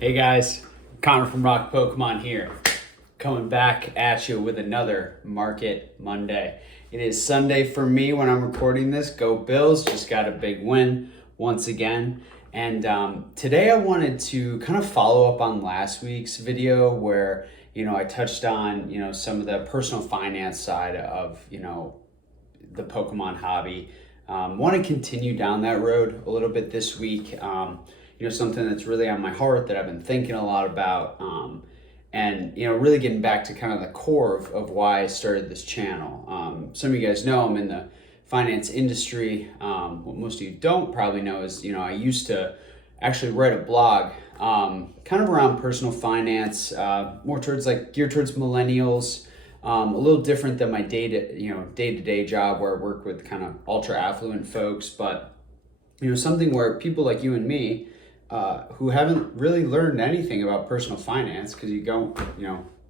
Hey guys, Connor from Rock Pokemon here, coming back at you with another Market Monday. It is Sunday for me when I'm recording this. Go Bills, just got a big win once again. And today I wanted to kind of follow up on last week's video where, I touched on, some of the personal finance side of, the Pokemon hobby. Want to continue down that road a little bit this week. Something that's really on my heart that I've been thinking a lot about, and really getting back to kind of the core of why I started this channel. Some of you guys know I'm in the finance industry. What most of you don't probably know is, I used to actually write a blog, kind of around personal finance, more towards geared towards millennials. A little different than my day-to-day job where I work with kind of ultra affluent folks, but something where people like you and me, who haven't really learned anything about personal finance because you're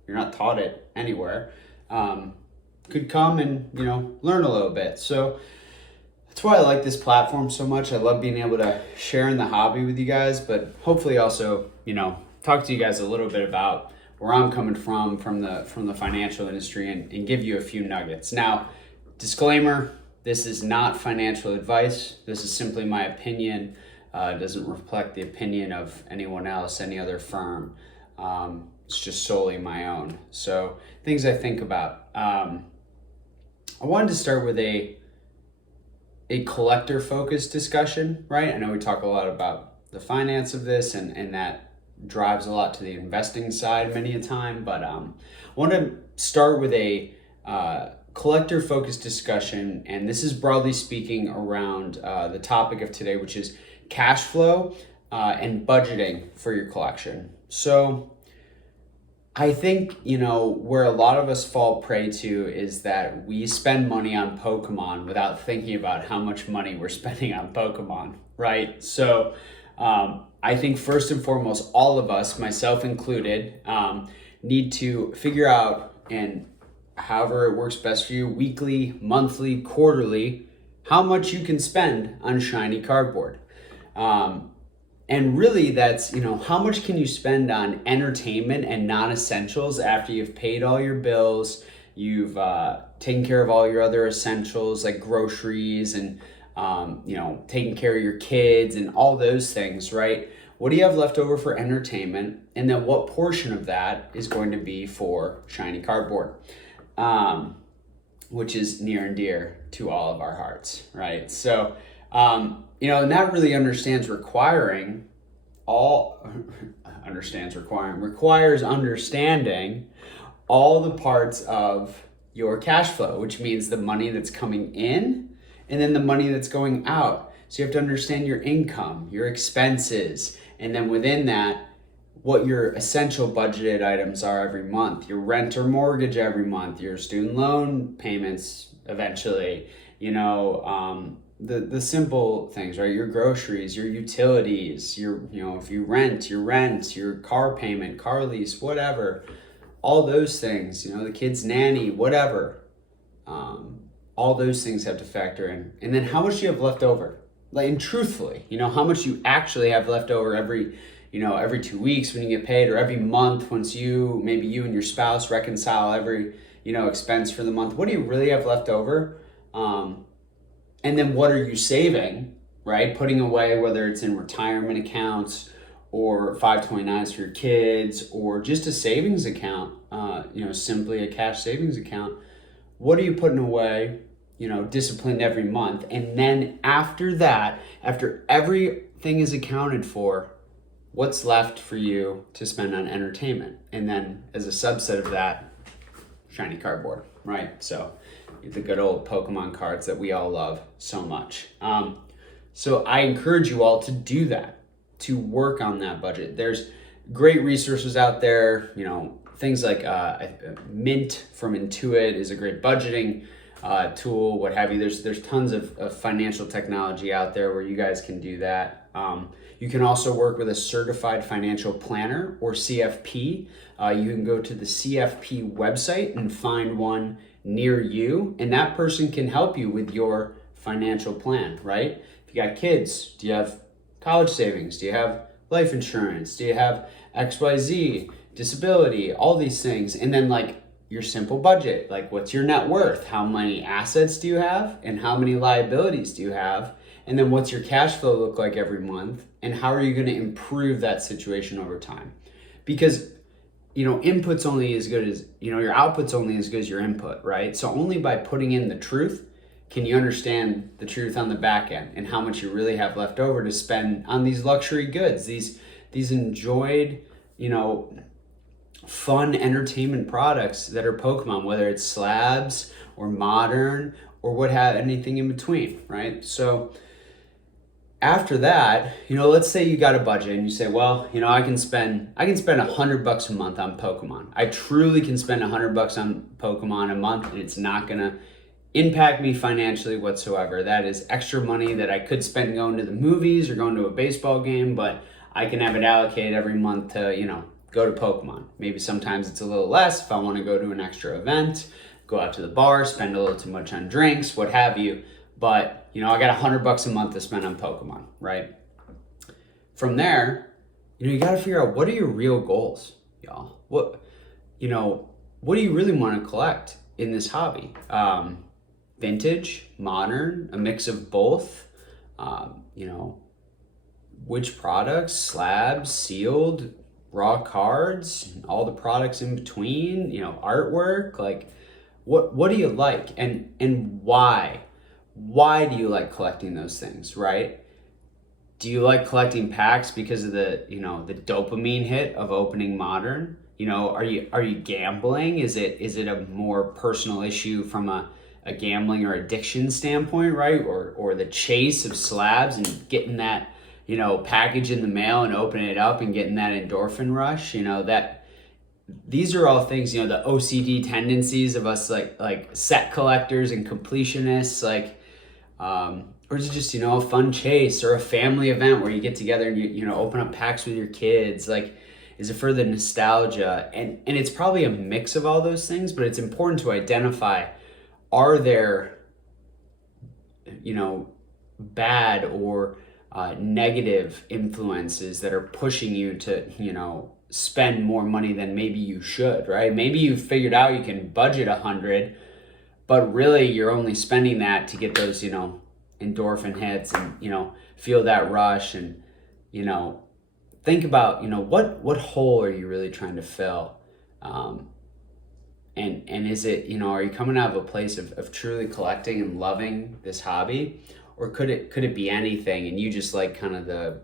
not taught it anywhere, could come and learn a little bit. So that's why I like this platform so much. I love being able to share in the hobby with you guys, but hopefully also talk to you guys a little bit about where I'm coming from the financial industry, and give you a few nuggets. Now, disclaimer, this is not financial advice. This is simply my opinion. It doesn't reflect the opinion of anyone else, any other firm. It's just solely my own. So things I think about. I wanted to start with a collector focused discussion, right? I know we talk a lot about the finance of this, and that drives a lot to the investing side many a time, but I want to start with a collector focused discussion, and this is broadly speaking around the topic of today, which is cash flow and budgeting for your collection. So I think, where a lot of us fall prey to is that we spend money on Pokemon without thinking about how much money we're spending on Pokemon, right? So I think first and foremost, all of us, myself included, need to figure out, and however it works best for you, weekly, monthly, quarterly, how much you can spend on shiny cardboard. And really that's, how much can you spend on entertainment and non-essentials after you've paid all your bills, you've taken care of all your other essentials like groceries and, taking care of your kids and all those things, right? What do you have left over for entertainment? And then what portion of that is going to be for shiny cardboard? Which is near and dear to all of our hearts, right? So, and that really requires understanding all the parts of your cash flow, which means the money that's coming in and then the money that's going out. So you have to understand your income, your expenses, and then within that, what your essential budgeted items are every month, your rent or mortgage every month, your student loan payments eventually, the simple things, right? Your groceries, your utilities, if you rent, your rent, your car payment, car lease, whatever, all those things, the kid's nanny, whatever, all those things have to factor in. And then how much do you have left over? And truthfully, how much you actually have left over every 2 weeks when you get paid, or every month once maybe you and your spouse reconcile every, expense for the month. What do you really have left over? And then what are you saving, right? Putting away, whether it's in retirement accounts or 529s for your kids, or just a savings account, simply a cash savings account. What are you putting away, disciplined every month? And then after that, after everything is accounted for, what's left for you to spend on entertainment? And then as a subset of that, shiny cardboard, right? So the good old Pokemon cards that we all love so much. So I encourage you all to do that, to work on that budget. There's great resources out there, things like Mint from Intuit is a great budgeting tool, what have you. There's tons of financial technology out there where you guys can do that. You can also work with a certified financial planner, or CFP. You can go to the CFP website and find one near you, and that person can help you with your financial plan, right? If you got kids, do you have college savings? Do you have life insurance? Do you have XYZ, disability, all these things? And then like your simple budget, like what's your net worth? How many assets do you have? And how many liabilities do you have? And then what's your cash flow look like every month? And how are you going to improve that situation over time? Because input's only as good as, your output's only as good as your input, right? So only by putting in the truth can you understand the truth on the back end and how much you really have left over to spend on these luxury goods, these enjoyed, fun entertainment products that are Pokemon, whether it's slabs or modern or anything in between, right? So after that, let's say you got a budget and you say, well, I can spend $100 a month on Pokemon. I truly can spend $100 on Pokemon a month and it's not gonna impact me financially whatsoever. That is extra money that I could spend going to the movies or going to a baseball game, but I can have it allocated every month to, go to Pokemon. Maybe sometimes it's a little less if I want to go to an extra event, go out to the bar, spend a little too much on drinks, what have you. But, I got $100 a month to spend on Pokemon, right? From there, you got to figure out, what are your real goals, y'all? What do you really want to collect in this hobby? Vintage, modern, a mix of both, which products, slabs, sealed, raw cards, all the products in between, artwork, like what do you like and why? Why do you like collecting those things, right? Do you like collecting packs because of the dopamine hit of opening modern? Are you gambling? Is it a more personal issue from a gambling or addiction standpoint, right? Or the chase of slabs and getting that, package in the mail and opening it up and getting that endorphin rush, these are all things, the OCD tendencies of us like set collectors and completionists, or is it just, a fun chase or a family event where you get together and you open up packs with your kids? Like, is it for the nostalgia? And it's probably a mix of all those things, but it's important to identify, are there, bad or negative influences that are pushing you to, spend more money than maybe you should, right? Maybe you figured out you can budget 100, but really you're only spending that to get those, endorphin hits and, feel that rush and, think about, what hole are you really trying to fill? And is it, are you coming out of a place of truly collecting and loving this hobby? Or could it be anything and you just like kind of the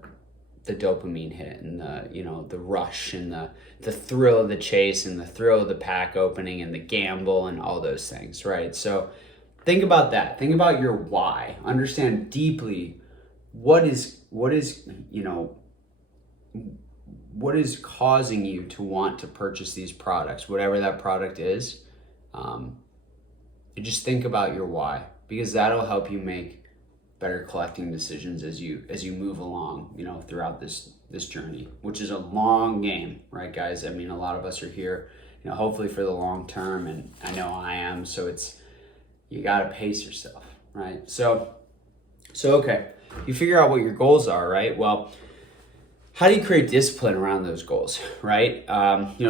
dopamine hit and the rush and the thrill of the chase and the thrill of the pack opening and the gamble and all those things, right? So think about that. Think about your why. Understand deeply what is causing you to want to purchase these products, whatever that product is. Just think about your why, because that'll help you make better collecting decisions as you move along, throughout this journey, which is a long game, right, guys? I mean, a lot of us are here, hopefully for the long term, and I know I am. So you got to pace yourself, right? So okay, you figure out what your goals are, right? Well, how do you create discipline around those goals, right?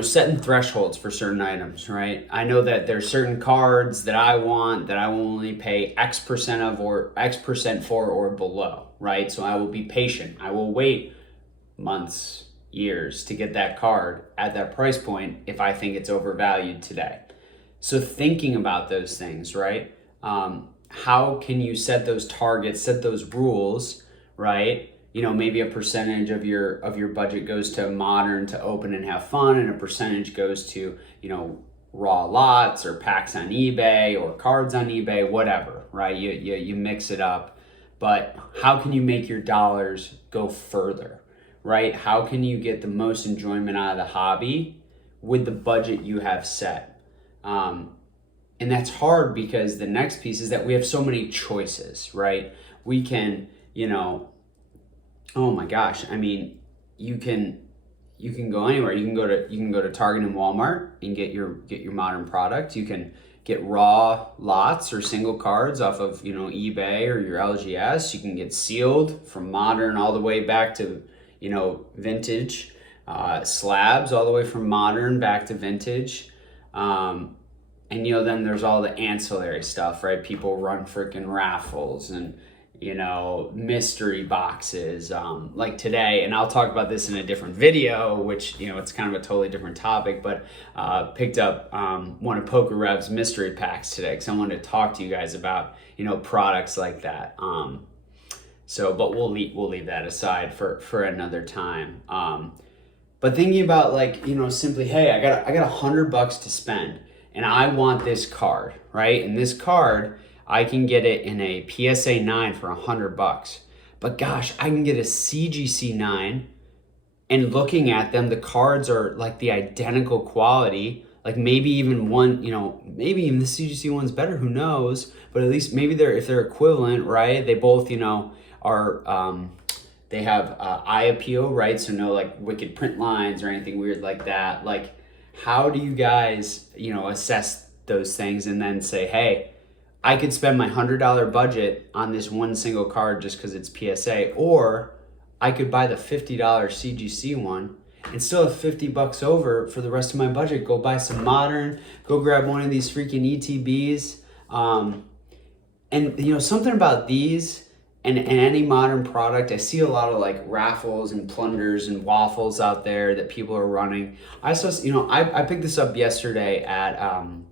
Setting thresholds for certain items, right? I know that there's certain cards that I want that I will only pay X% of or X% for or below, right? So I will be patient. I will wait months, years to get that card at that price point if I think it's overvalued today. So thinking about those things, right? How can you set those targets, set those rules, right? Maybe a percentage of your budget goes to modern to open and have fun, and a percentage goes to, raw lots or packs on eBay or cards on eBay, whatever, right? You mix it up. But how can you make your dollars go further, right? How can you get the most enjoyment out of the hobby with the budget you have set? And that's hard because the next piece is that we have so many choices, right? We can, oh my gosh, I mean, you can go anywhere. You can go to Target and Walmart and get your modern product. You can get raw lots or single cards off of eBay or your LGS. You can get sealed from modern all the way back to vintage, slabs all the way from modern back to vintage. And then there's all the ancillary stuff, right? People run freaking raffles and mystery boxes, like today. And I'll talk about this in a different video, which it's kind of a totally different topic, but picked up one of Poker Rev's mystery packs today because I wanted to talk to you guys about products like that. But we'll leave that aside for another time. But thinking about simply, hey, I got $100 to spend and I want this card, right? And this card, I can get it in a PSA 9 for $100. But gosh, I can get a CGC 9 and looking at them, the cards are like the identical quality. Like maybe even one, maybe even the CGC one's better, who knows? But at least maybe if they're equivalent, right? They both, are, they have eye appeal, right? So no like wicked print lines or anything weird like that. Like how do you guys, assess those things and then say, hey, I could spend my $100 budget on this one single card just because it's PSA, or I could buy the $50 CGC one and still have $50 over for the rest of my budget. Go buy some modern, go grab one of these freaking ETBs. And something about these and any modern product, I see a lot of like raffles and plunders and waffles out there that people are running. I saw, I picked this up yesterday at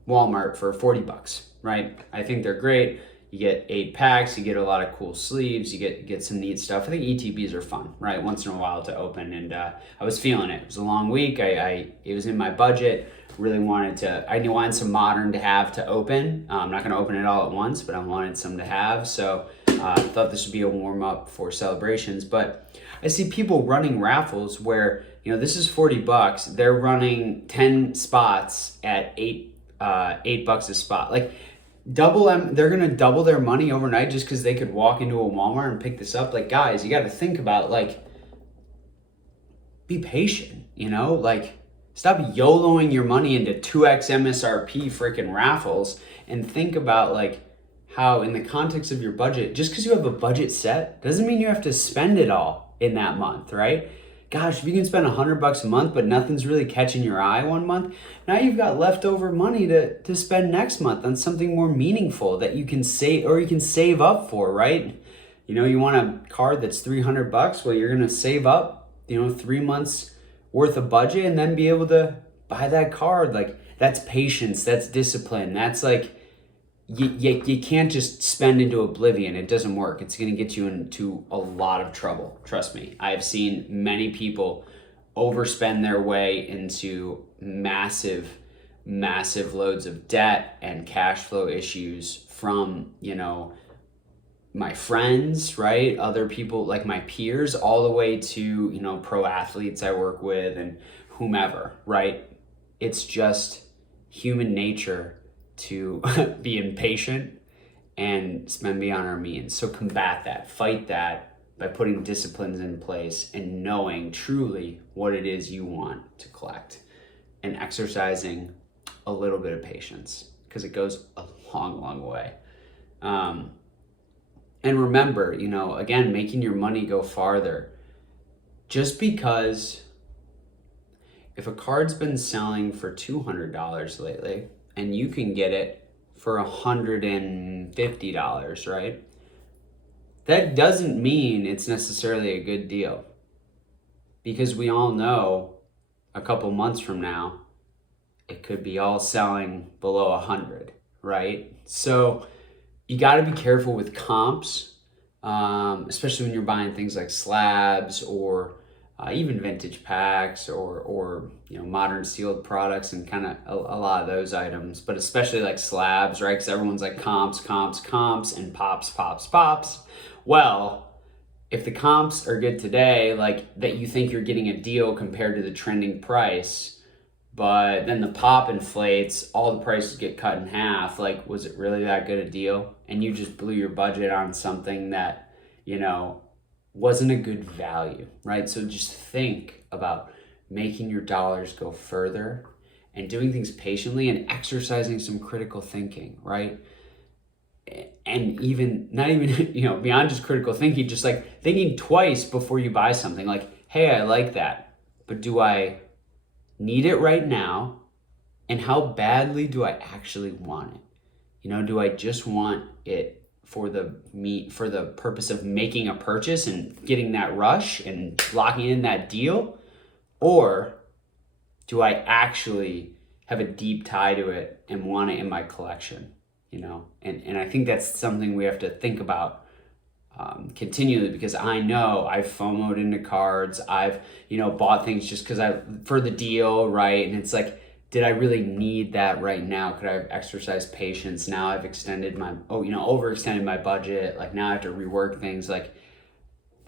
Walmart for $40. Right? I think they're great. You get 8 packs, you get a lot of cool sleeves, you get some neat stuff. I think ETBs are fun, right? Once in a while to open, and I was feeling it. It was a long week. It was in my budget. Really I wanted some modern to have to open. I'm not gonna open it all at once, but I wanted some to have. So I thought this would be a warm up for celebrations. But I see people running raffles where, this is $40. They're running 10 spots at $8 a spot. Like, they're gonna double their money overnight just because they could walk into a Walmart and pick this up. Like, guys, you got to think about be patient, stop YOLOing your money into 2x MSRP freaking raffles and think about how in the context of your budget, just because you have a budget set doesn't mean you have to spend it all in that month, right? Gosh, if you can spend $100 a month, but nothing's really catching your eye one month, now you've got leftover money to spend next month on something more meaningful that you can save up for, right? You want a card that's $300. Well, you're gonna save up, 3 months worth of budget and then be able to buy that card. That's patience, that's discipline. That's you can't just spend into oblivion. It doesn't work. It's going to get you into a lot of trouble. Trust me. I've seen many people overspend their way into massive loads of debt and cash flow issues from, my friends, right? Other people like my peers, all the way to, pro athletes I work with and whomever, right? It's just human nature to be impatient and spend beyond our means. So combat that, fight that by putting disciplines in place and knowing truly what it is you want to collect and exercising a little bit of patience because it goes a long way. And remember, again, making your money go farther. Just because if a card's been selling for $200 lately, and you can get it for $150, right? That doesn't mean it's necessarily a good deal. Because we all know a couple months from now, it could be all selling below 100, right? So you got to be careful with comps, especially when you're buying things like slabs or even vintage packs or modern sealed products and kind of a lot of those items, but especially like slabs, right? Because everyone's like comps and pops. Well, if the comps are good today, like that you think you're getting a deal compared to the trending price, but then the pop inflates, all the prices get cut in half, like was it really that good a deal? And you just blew your budget on something that, wasn't a good value, right? So just think about making your dollars go further and doing things patiently and exercising some critical thinking, right? And not even, beyond just critical thinking, just like thinking twice before you buy something. Like, hey, I like that, but do I need it right now? And how badly do I actually want it? Do I just want it for the purpose of making a purchase and getting that rush and locking in that deal? Or do I actually have a deep tie to it and want it in my collection? And I think that's something we have to think about continually, because I know I've FOMO'd into cards. I've, bought things just for the deal, right? And it's like, did I really need that right now? Could I have exercised patience? Now I've overextended my budget. Like now I have to rework things. Like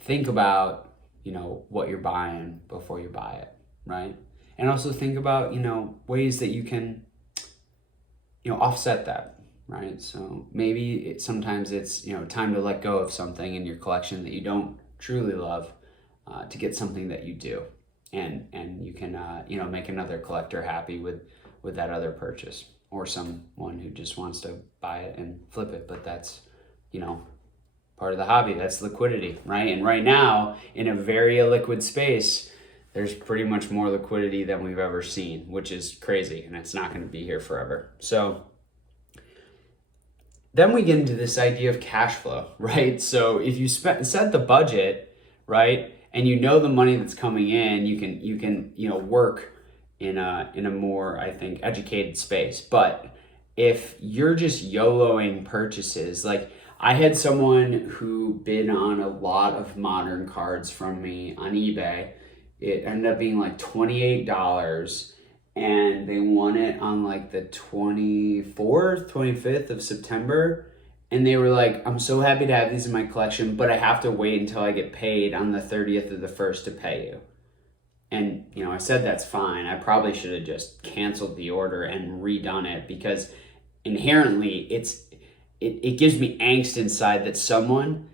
think about, what you're buying before you buy it, right? And also think about, ways that you can, offset that. Right. So maybe sometimes it's, time to let go of something in your collection that you don't truly love to get something that you do. And you can, make another collector happy with that other purchase, or someone who just wants to buy it and flip it. But that's, part of the hobby. That's liquidity, right? And right now, in a very illiquid space, there's pretty much more liquidity than we've ever seen, which is crazy. And it's not going to be here forever. So then we get into this idea of cash flow, right? So if you set the budget, right, and the money that's coming in, you can work in a more, I think, educated space. But if you're just YOLOing purchases, like I had someone who bid on a lot of modern cards from me on eBay. It ended up being like $28. And they won it on like the 24th, 25th of September. And they were like, I'm so happy to have these in my collection, but I have to wait until I get paid on the 30th of the 1st to pay you. And, I said, that's fine. I probably should have just canceled the order and redone it, because inherently it gives me angst inside that someone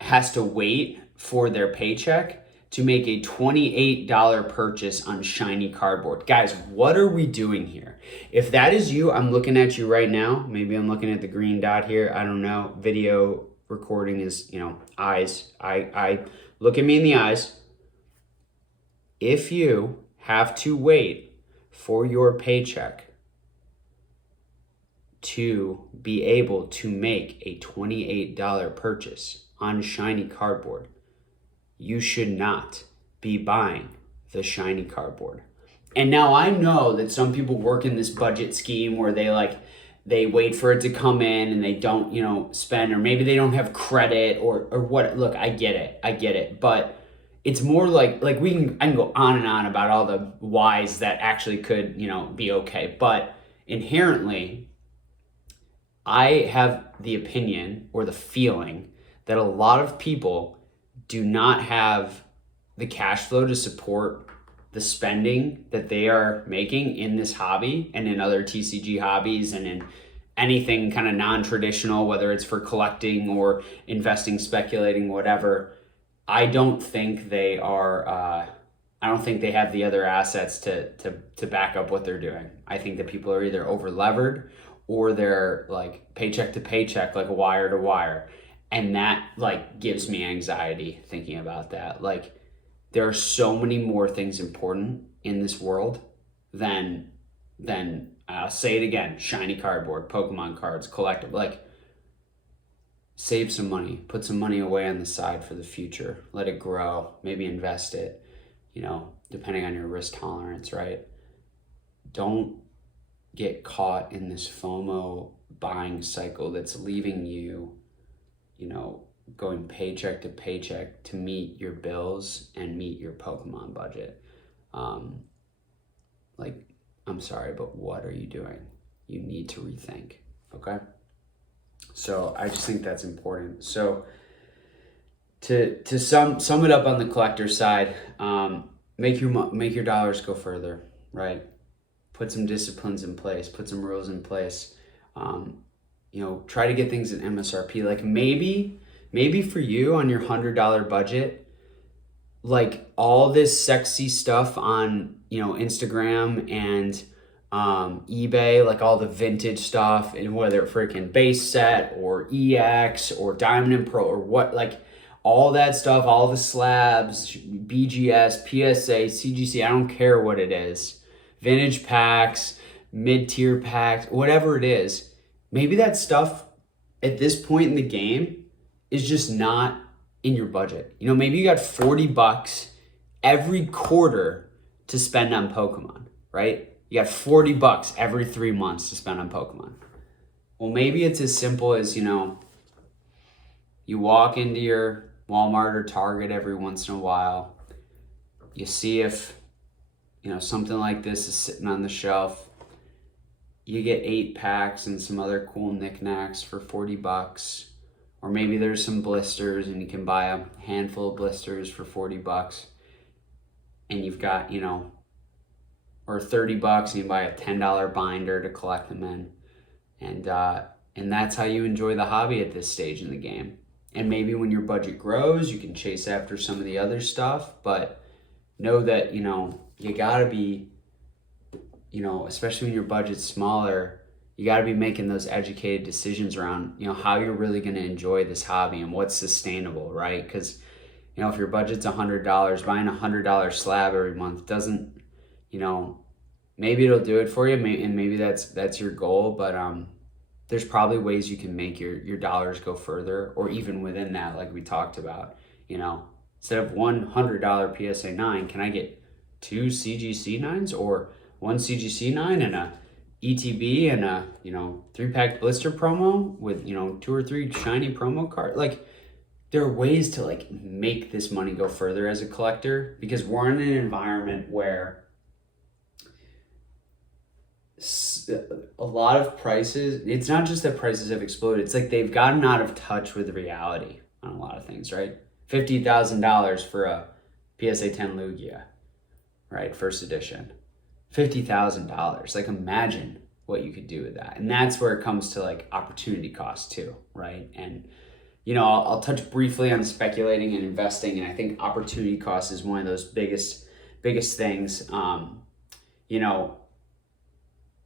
has to wait for their paycheck to make a $28 purchase on shiny cardboard. Guys, what are we doing here? If that is you, I'm looking at you right now. Maybe I'm looking at the green dot here. I don't know. Video recording is, eyes. I look at me in the eyes. If you have to wait for your paycheck to be able to make a $28 purchase on shiny cardboard, you should not be buying the shiny cardboard. And now I know that some people work in this budget scheme where they wait for it to come in and they don't, spend, or maybe they don't have credit or what. Look, I get it. But it's more like I can go on and on about all the whys that actually could, be okay. But inherently, I have the opinion or the feeling that a lot of people do not have the cash flow to support the spending that they are making in this hobby and in other TCG hobbies and in anything kind of non-traditional, whether it's for collecting or investing, speculating, whatever. I don't think they are, I don't think they have the other assets to back up what they're doing. I think that people are either over levered or they're like paycheck to paycheck, like wire to wire. And that gives me anxiety thinking about that. There are so many more things important in this world than I'll say it again, shiny cardboard, Pokemon cards, collectible. Save some money, put some money away on the side for the future, let it grow, maybe invest it, depending on your risk tolerance, right? Don't get caught in this FOMO buying cycle that's leaving you going paycheck to paycheck to meet your bills and meet your Pokemon budget. I'm sorry, but what are you doing? You need to rethink, okay? So I just think that's important. So to sum it up on the collector side, make your dollars go further, right? Put some disciplines in place, put some rules in place. Try to get things at MSRP. Maybe for you on your $100 budget, all this sexy stuff on, Instagram and eBay, all the vintage stuff, and whether freaking base set or EX or Diamond and Pearl or what, all that stuff, all the slabs, BGS, PSA, CGC, I don't care what it is, vintage packs, mid-tier packs, whatever it is, maybe that stuff at this point in the game is just not in your budget. You know, maybe you got $40 every quarter to spend on Pokemon, right? You got $40 every 3 months to spend on Pokemon. Well, maybe it's as simple as, you know, you walk into your Walmart or Target every once in a while, you see if, you know, something like this is sitting on the shelf. You get 8 packs and some other cool knickknacks for $40. Or maybe there's some blisters and you can buy a handful of blisters for $40. And you've got, you know, or $30 and you buy a $10 binder to collect them in. And that's how you enjoy the hobby at this stage in the game. And maybe when your budget grows, you can chase after some of the other stuff, but know that, you know, you gotta be, you know, especially when your budget's smaller, you gotta be making those educated decisions around, you know, how you're really gonna enjoy this hobby and what's sustainable, right? Because, you know, if your budget's $100, buying a $100 slab every month doesn't, you know, maybe it'll do it for you, and maybe that's your goal, but there's probably ways you can make your dollars go further, or even within that, like we talked about. You know, instead of one $100 PSA 9, can I get 2 CGC 9s, or 1 CGC 9 and a ETB and a, you know, 3-pack blister promo with, you know, 2 or 3 shiny promo cards? Like, there are ways to like make this money go further as a collector, because we're in an environment where a lot of prices, it's not just that prices have exploded, it's like they've gotten out of touch with reality on a lot of things, right? $50,000 for a PSA 10 Lugia, right? First edition. $50,000. Like, imagine what you could do with that. And that's where it comes to like opportunity cost too, right? And, you know, I'll touch briefly on speculating and investing. And I think opportunity cost is one of those biggest things. You know,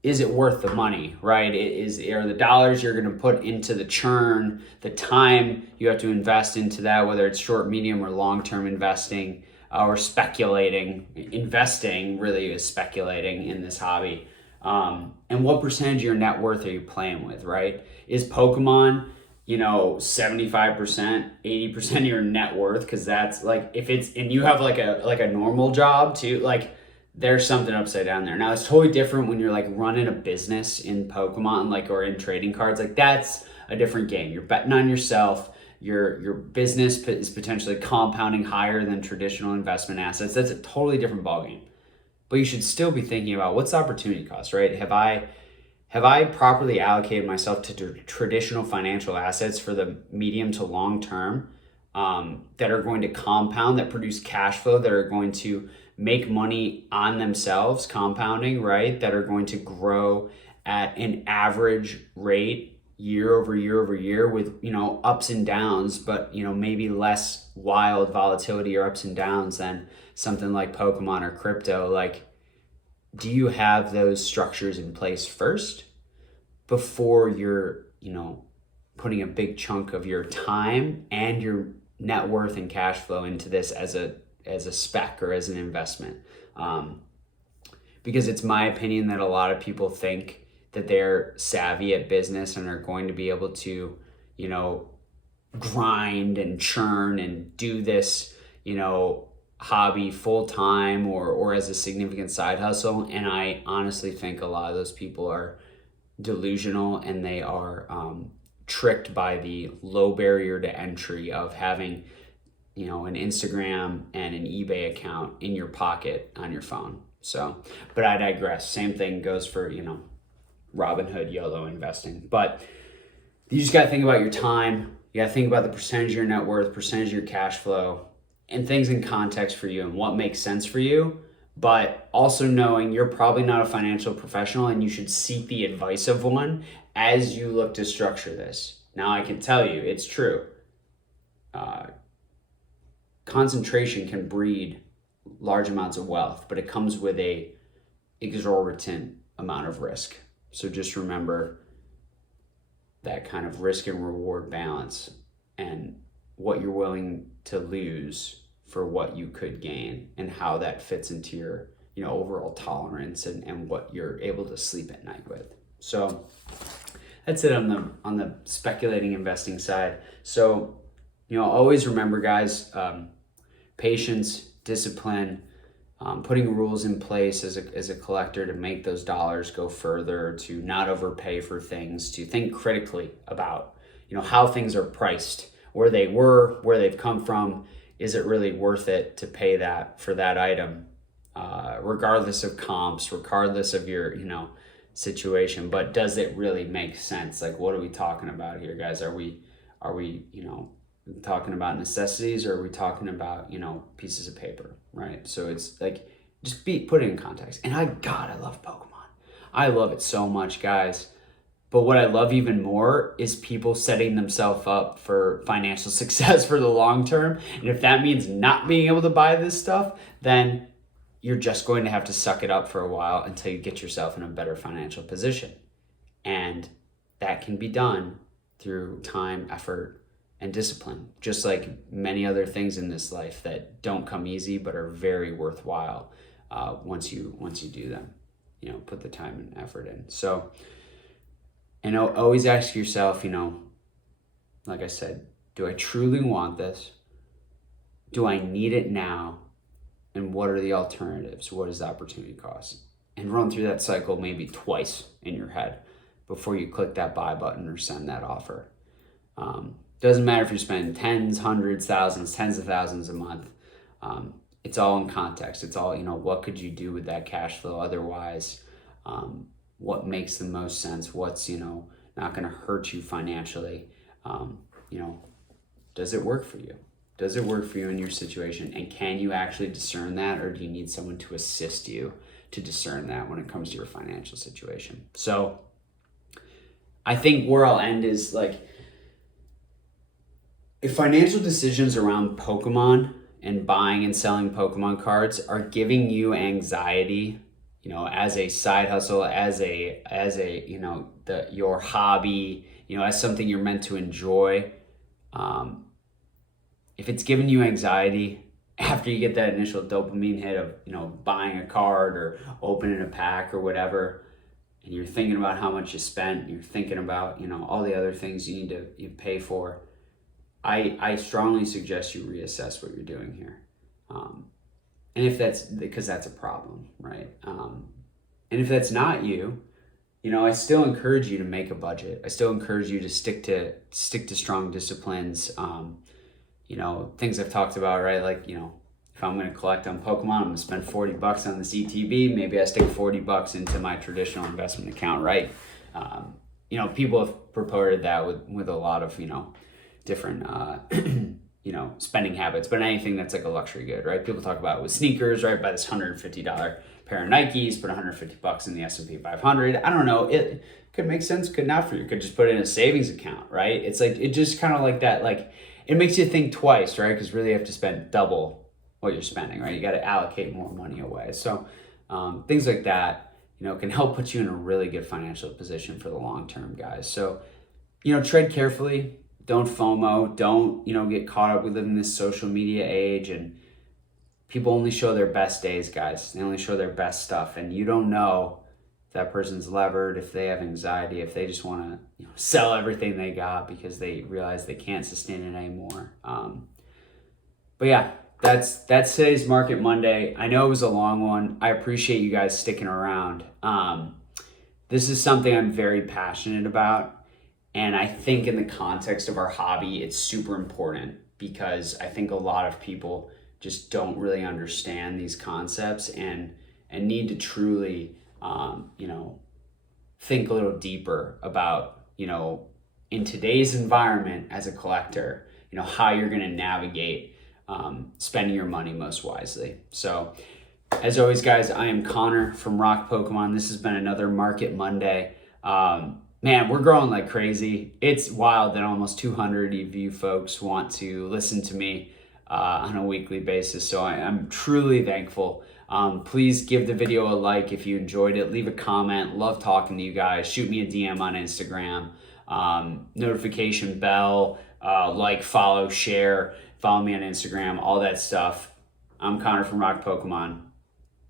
is it worth the money, right? Are the dollars you're going to put into the churn, the time you have to invest into that, whether it's short, medium, or long-term investing, or speculating. Investing really is speculating in this hobby. And what percentage of your net worth are you playing with, right? Is Pokemon, you know, 75%, 80% of your net worth? Because that's like, if it's, and you have like a normal job too, like, there's something upside down there. Now, it's totally different when you're like running a business in Pokemon, like, or in trading cards. Like, that's a different game. You're betting on yourself. Your business is potentially compounding higher than traditional investment assets. That's a totally different ballgame. But you should still be thinking about, what's the opportunity cost, right? Have I properly allocated myself to traditional financial assets for the medium to long term, that are going to compound, that produce cash flow, that are going to make money on themselves, compounding, right? That are going to grow at an average rate year over year over year, with, you know, ups and downs, but, you know, maybe less wild volatility or ups and downs than something like Pokemon or crypto. Like, do you have those structures in place first before you're, you know, putting a big chunk of your time and your net worth and cash flow into this as a spec or as an investment? Because it's my opinion that a lot of people think that they're savvy at business and are going to be able to, you know, grind and churn and do this, you know, hobby full time or as a significant side hustle. And I honestly think a lot of those people are delusional, and they are tricked by the low barrier to entry of having, you know, an Instagram and an eBay account in your pocket on your phone. So, but I digress. Same thing goes for, you know, Robinhood YOLO investing. But you just got to think about your time. You got to think about the percentage of your net worth, percentage of your cash flow, and things in context for you and what makes sense for you. But also knowing you're probably not a financial professional, and you should seek the advice of one as you look to structure this. Now, I can tell you, it's true. Concentration can breed large amounts of wealth, but it comes with a exorbitant amount of risk. So just remember that kind of risk and reward balance, and what you're willing to lose for what you could gain, and how that fits into your, overall tolerance and what you're able to sleep at night with. So that's it on the speculating investing side. So, always remember, guys, patience, discipline, putting rules in place as a collector to make those dollars go further, to not overpay for things, to think critically about, how things are priced, where they were, where they've come from. Is it really worth it to pay that for that item, regardless of comps, regardless of your, situation? But does it really make sense? Like, what are we talking about here, guys? Are we, talking about necessities, or are we talking about, pieces of paper, right? So it's like, just put it in context. And I love Pokemon. I love it so much, guys. But what I love even more is people setting themselves up for financial success for the long term. And if that means not being able to buy this stuff, then you're just going to have to suck it up for a while until you get yourself in a better financial position. And that can be done through time, effort, and discipline, just like many other things in this life that don't come easy but are very worthwhile once you do them. Put the time and effort in. So, and always ask yourself, like I said, do I truly want this? Do I need it now? And what are the alternatives? What is the opportunity cost? And run through that cycle maybe twice in your head before you click that buy button or send that offer. Doesn't matter if you're spending tens, hundreds, thousands, tens of thousands a month. It's all in context. It's all, what could you do with that cash flow otherwise? What makes the most sense? What's, not going to hurt you financially? Does it work for you? Does it work for you in your situation? And can you actually discern that, or do you need someone to assist you to discern that when it comes to your financial situation? So I think where I'll end is like, if financial decisions around Pokemon and buying and selling Pokemon cards are giving you anxiety, as a side hustle, as your hobby, as something you're meant to enjoy, if it's giving you anxiety after you get that initial dopamine hit of, buying a card or opening a pack or whatever, and you're thinking about how much you spent, you're thinking about, all the other things you need to pay for, I strongly suggest you reassess what you're doing here. And if that's, because that's a problem, right? And if that's not you, I still encourage you to make a budget. I still encourage you to stick to strong disciplines. Things I've talked about, right? Like, if I'm going to collect on Pokemon, I'm going to spend $40 on this ETB. Maybe I stick $40 into my traditional investment account, right? People have purported that with a lot of, different, spending habits, but anything that's like a luxury good, right? People talk about it with sneakers, right? Buy this $150 pair of Nikes, put $150 in the S&P 500. I don't know. It could make sense, could not for you. Could just put it in a savings account, right? It's like, it just kind of like that, like, it makes you think twice, right? Because really you have to spend double what you're spending, right? You got to allocate more money away. So things like that, can help put you in a really good financial position for the long term, guys. So, tread carefully. Don't FOMO. Don't, get caught up within this social media age. And people only show their best days, guys. They only show their best stuff. And you don't know if that person's levered, if they have anxiety, if they just want to sell everything they got because they realize they can't sustain it anymore. But yeah, that's today's Market Monday. I know it was a long one. I appreciate you guys sticking around. This is something I'm very passionate about. And I think in the context of our hobby, it's super important because I think a lot of people just don't really understand these concepts and need to truly, think a little deeper about, in today's environment as a collector, how you're going to navigate spending your money most wisely. So as always, guys, I am Connor from Rock Pokemon. This has been another Market Monday. Man, we're growing like crazy. It's wild that almost 200 of you folks want to listen to me on a weekly basis. So I'm truly thankful. Please give the video a like if you enjoyed it. Leave a comment. Love talking to you guys. Shoot me a DM on Instagram. Notification bell. Like, follow, share, follow me on Instagram, all that stuff. I'm Connor from Rock Pokemon.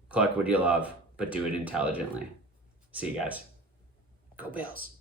Collect what you love, but do it intelligently. See you guys. Go Bills.